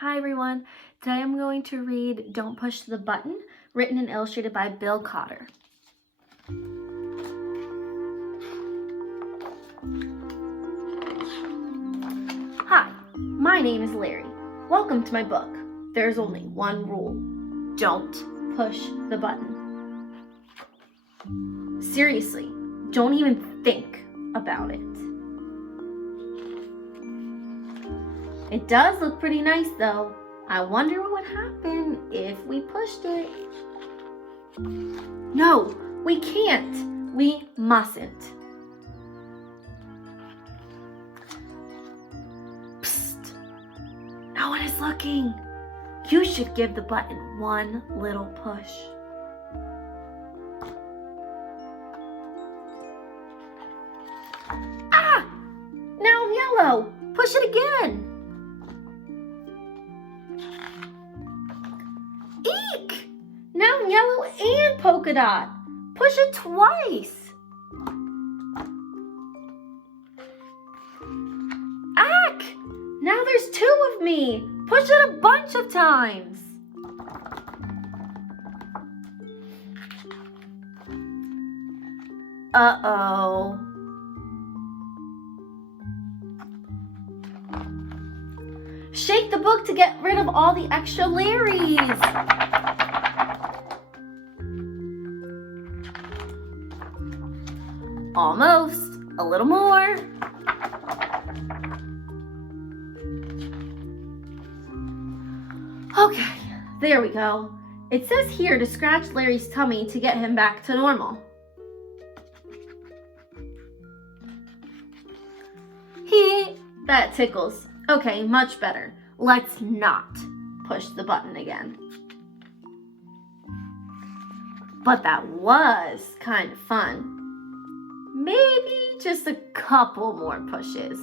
Hi everyone, today I'm going to read Don't Push the Button, written and illustrated by Bill Cotter. Hi, my name is Larry. Welcome to my book. There's only one rule. Don't push the button. Seriously, don't even think about it. It does look pretty nice though. I wonder what would happen if we pushed it. No, we can't. We mustn't. Psst. No one is looking. You should give the button one little push. Ah! Now I'm yellow. Push it again. Eek! Now yellow and polka dot. Push it twice. Ack! Now there's two of me. Push it a bunch of times. Uh-oh. Shake the book to get rid of all the extra Larrys. Almost. A little more. Okay, there we go. It says here to scratch Larry's tummy to get him back to normal. That tickles. Okay, much better. Let's not push the button again. But that was kind of fun. Maybe just a couple more pushes.